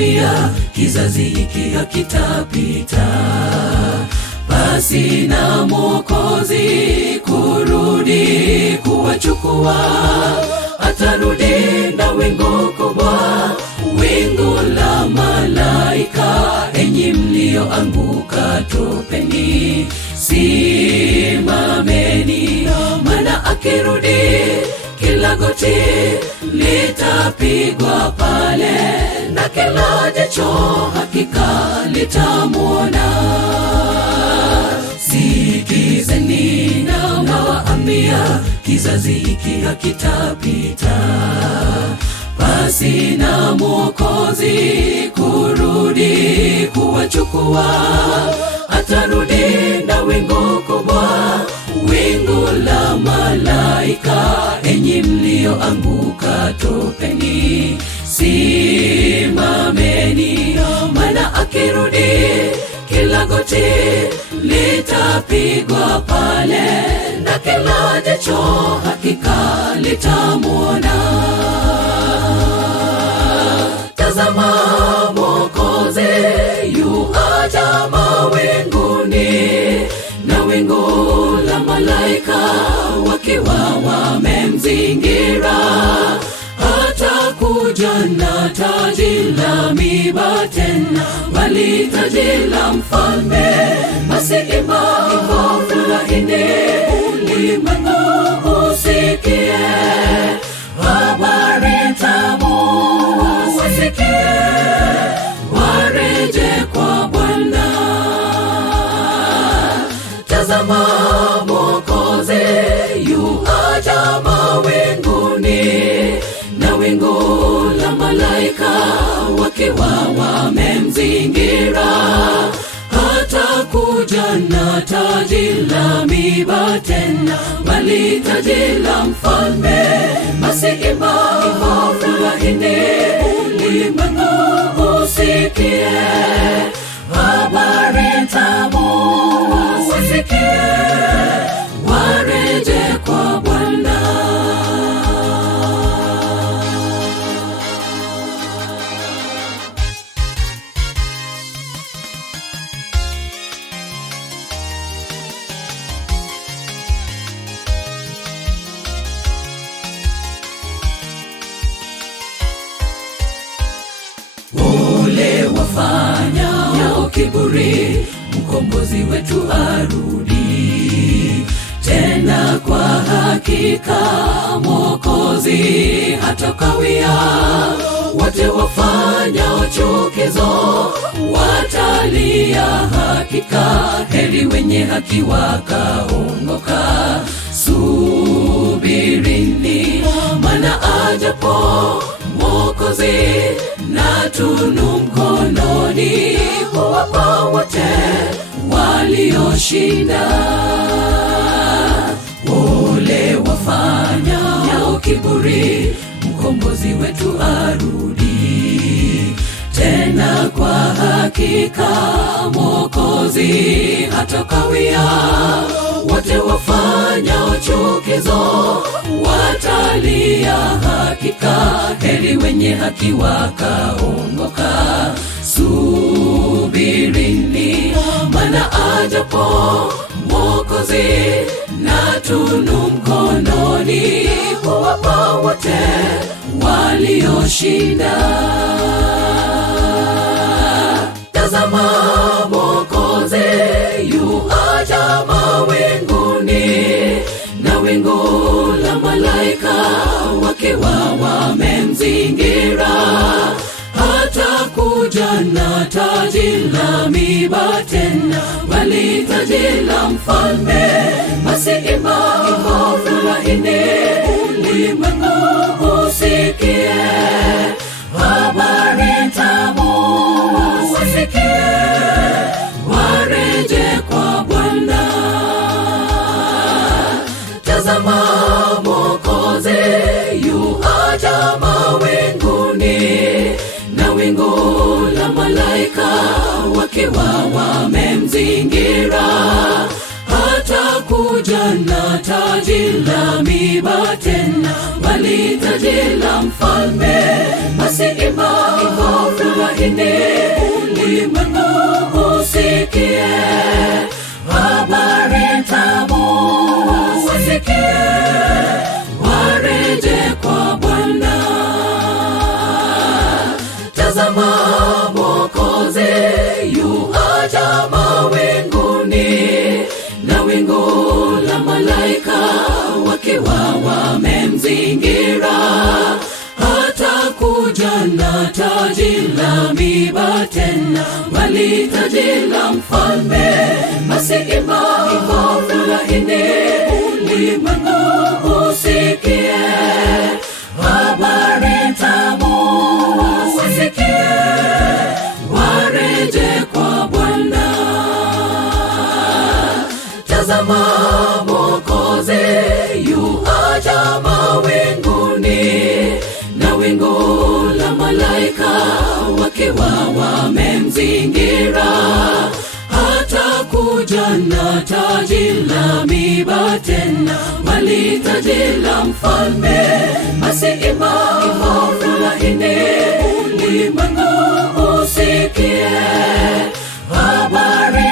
nawaambia, kizazi hiki hakitapita basi na Mwokozi kurudi kuwachukua. Atarudi na wingu kubwa, wingu la malaika. Enyi mlioanguka topeni, simameni, maana akirudi kila goti litapigwa pale, na kila jicho hakika litamuona. Sikizeni nawaambia, kizazi hiki hakitapita basi na Mwokozi kurudi kuwachukua. Atarudi na wingu kubwa, wingu la malaika. Enyi mlioanguka topeni, simameni, maana akirudi kila goti litapigwa pale, na kila jicho hakika litamuona. Tazama Mwokozi yuaja mawinguni, na wingu la malaika wakiwa wamemzingira. Hatakuja na taji la miiba tena, bali taji la mfalme. Basi imba, furahini, ulimwengu usikie habari tamu, wasikie wareje kwa Bwana. Tazama Mwokozi yuaja mawinguni, na wingu la malaika wakiwa wamemzingira. Hatakuja na taji la miiba tena, bali taji la mfalme. Basi imba, furahini, ulimwengu usikie habari tamu, wasikie wareje kwa Bwana. Ole wafanyao kiburi, mkombozi wetu arudi tena. Kwa hakika Mwokozi hatakawia. Wote wafanyao chukizo watalia hakika, heri wenye haki wakaongoka. Subirini, maana ajapo Mwokozi na tunu mkononi, kuwapa wote walioshinda. Ole wafanyao kiburi, mkombozi wetu arudi tena. Kwa hakika Mwokozi hatakawia. Wote wafanyao chukizo watalia hakika, heri wenye haki wakaongoka. Subirini, maana ajapo Mwokozi na tunu mkononi, kuwapa wote walioshinda. Tazama Mwokozi yuaja mawinguni, na wingu la malaika wakiwa wamemzingira. Hatakuja na taji la miiba tena, bali taji la mfalme. Basi imba, furahini, ulimwengu usikie habari tamu, wasikie wareje kwa Bwana. Tazama Mwokozi yuaja mawinguni, na wingu la malaika wakiwa wamemzingira. Hatakuja na taji la miiba tena, bali taji la mfalme. Basi imba, furahini, furahini, ulimwengu usikie habari tamu, wasikie wareje kwa Bwana. Tazama Mwokozi yu aja mawinguni, na wingu la malaika wakiwa wamemzingira. Hatakuja na taji la miiba tena, bali taji la mfalme. Basi imba furahini, ulimwengu usikie habari tamu, wasikie wareje kwa Bwana. Tazama Mwokozi yu aja mawinguni, na wingu la malaika wakiwa wamemzingira. Hatakuja na taji la miiba tena, bali taji la mfalme. Basi imba furahini, ulimwengu usikie habari